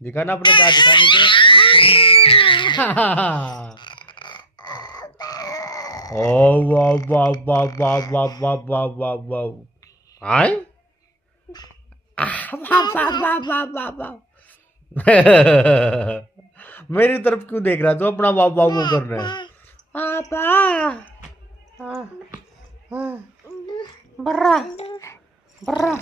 दिखाना अपने दांत दिखाने के। ओ वाह वाह वाह वाह वाह वाह वाह वाह वाह। आय वाह वाह वाह वाह वाह वाह। मेरी तरफ क्यों देख रहा है तू? अपना वाह वाह वो कर रहा है। बर्रा बर्रा